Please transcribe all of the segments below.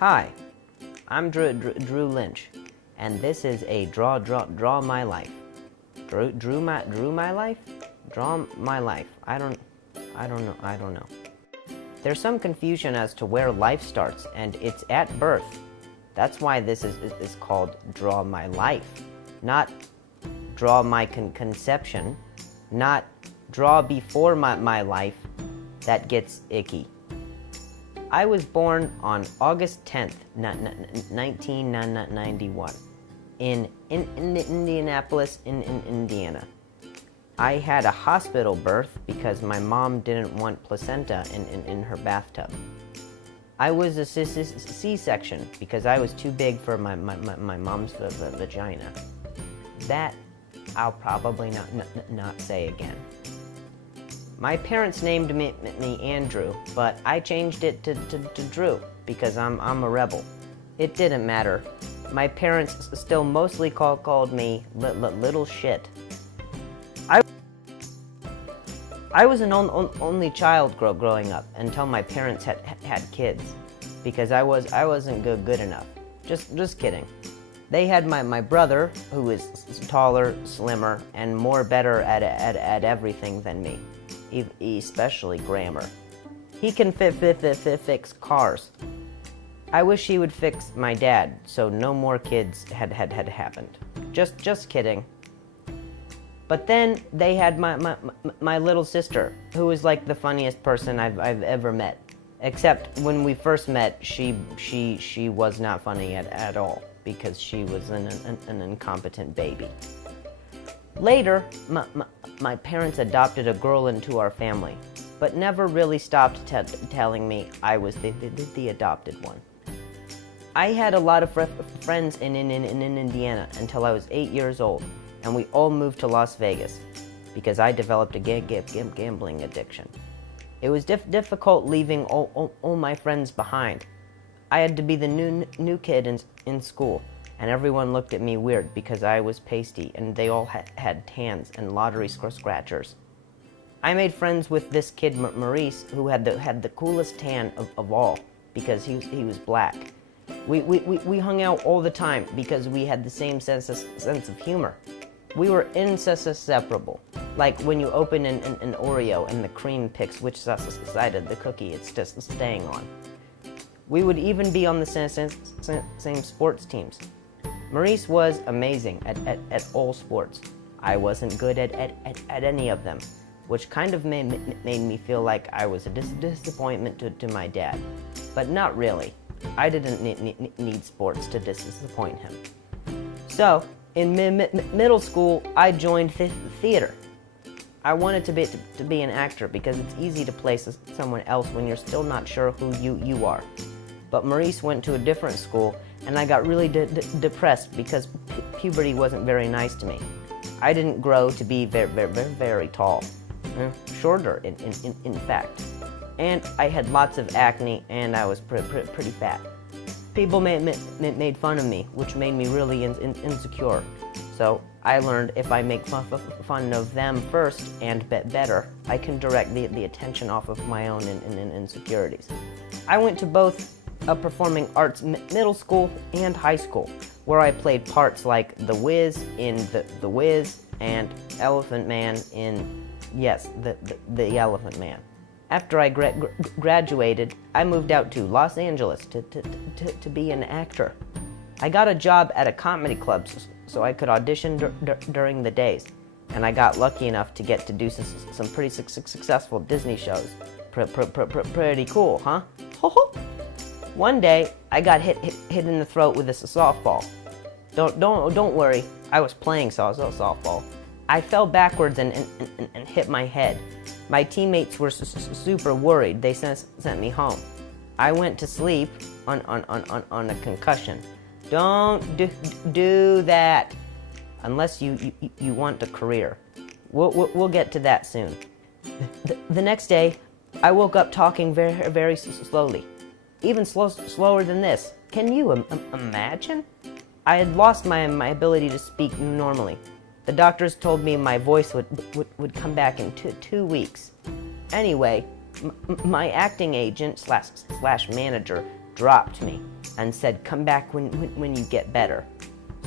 Hi, I'm Drew Lynch, and this is a Draw My Life. Drew my life? Draw my life. I don't know. There's some confusion as to where life starts, and it's at birth. That's why this is called Draw My Life, not Draw My Conception, not Draw Before My Life. That gets icky. I was born on August 10th, 1991, in Indianapolis, Indiana. I had a hospital birth because my mom didn't want placenta in her bathtub. I was a C-section because I was too big for my mom's vagina. That I'll probably not say again. My parents named me Andrew, but I changed it to Drew because I'm a rebel. It didn't matter. My parents still mostly called me little shit. I was an only child growing up until my parents had kids, because I wasn't good enough. Just kidding. They had my brother, who is taller, slimmer, and more better at everything than me, especially grammar. He can fix cars. I wish he would fix my dad, so no more kids had happened. Just kidding. But then they had my little sister, who was like the funniest person I've ever met. Except when we first met, she was not funny at all, because she was an incompetent baby. Later, my parents adopted a girl into our family, but never really stopped telling me I was the adopted one. I had a lot of friends in Indiana until I was 8 years old, and we all moved to Las Vegas because I developed a gambling addiction. It was difficult leaving all my friends behind. I had to be the new kid in school, and everyone looked at me weird because I was pasty and they all had tans and lottery scratchers. I made friends with this kid Maurice, who had the coolest tan of all because he was black. We hung out all the time because we had the same sense of humor. We were inseparable, like when you open an Oreo and the cream picks which side of the cookie it's just staying on. We would even be on the same sports teams. Maurice was amazing at all sports. I wasn't good at any of them, which kind of made me feel like I was a disappointment to my dad. But not really. I didn't need sports to disappoint him. So, in middle school, I joined theater. I wanted to be an actor because it's easy to play someone else when you're still not sure who you are. But Maurice went to a different school, and I got really depressed because puberty wasn't very nice to me. I didn't grow to be very tall, shorter in fact. And I had lots of acne, and I was pretty fat. People made fun of me, which made me really insecure. So I learned if I make fun of them first and better, I can direct the attention off of my own insecurities. I went to both a performing arts middle school and high school, where I played parts like The Wiz in The Wiz and Elephant Man in, yes, the Elephant Man. After I graduated, I moved out to Los Angeles to be an actor. I got a job at a comedy club so I could audition during the days, and I got lucky enough to get to do some pretty successful Disney shows. Pretty cool, huh? One day, I got hit in the throat with a softball. Don't worry, I was playing softball. I fell backwards and hit my head. My teammates were super worried. They sent me home. I went to sleep on a concussion. Don't do that unless you want a career. We'll get to that soon. The next day, I woke up talking very slowly, even slower than this. Can you imagine? I had lost my ability to speak normally. The doctors told me my voice would come back in 2 weeks. Anyway, my acting agent slash manager dropped me and said, "Come back when you get better."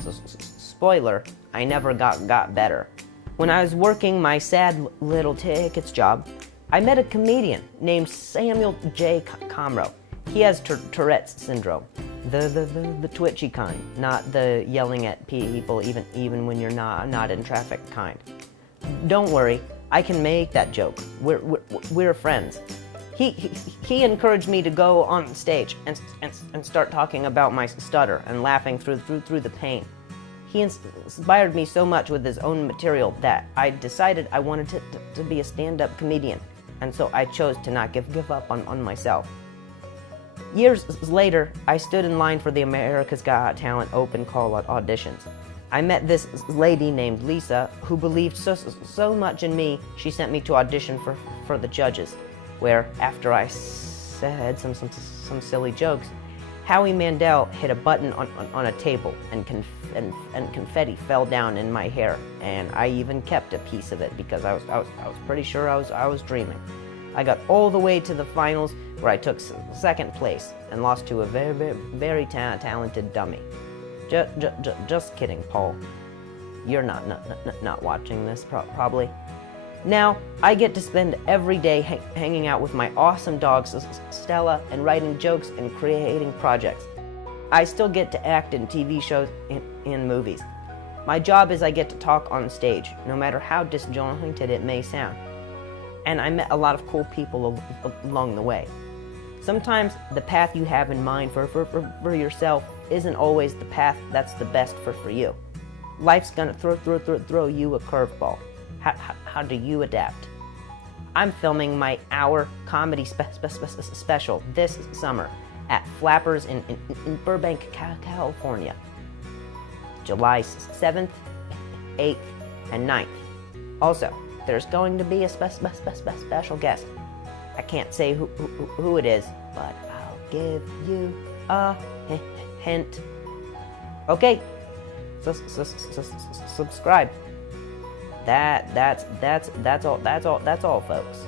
So, spoiler, I never got better. When I was working my sad little tickets job, I met a comedian named Samuel J. Comroe. He has Tourette's syndrome, the twitchy kind, not the yelling at people even when you're not in traffic kind. Don't worry, I can make that joke. We're friends. He encouraged me to go on stage and start talking about my stutter and laughing through the pain. He inspired me so much with his own material that I decided I wanted to be a stand-up comedian, and so I chose to not give up on myself. Years later, I stood in line for the America's Got Talent open call auditions. I met this lady named Lisa who believed so much in me, she sent me to audition for the judges, where after I said some silly jokes, Howie Mandel hit a button on a table and confetti fell down in my hair, and I even kept a piece of it because I was pretty sure I was dreaming. I got all the way to the finals where I took second place and lost to a very talented dummy. Just kidding, Paul. You're not watching this probably. Now, I get to spend every day hanging out with my awesome dogs, Stella, and writing jokes and creating projects. I still get to act in TV shows and movies. My job is I get to talk on stage, no matter how disjointed it may sound. And I met a lot of cool people along the way. Sometimes the path you have in mind for yourself isn't always the path that's the best for you. Life's gonna throw you a curveball. How do you adapt? I'm filming my hour comedy special this summer at Flappers in Burbank, California. July 7th, 8th, and 9th. Also, there's going to be a special guest. I can't say who it is, but I'll give you a hint. Okay, subscribe. That's all, folks.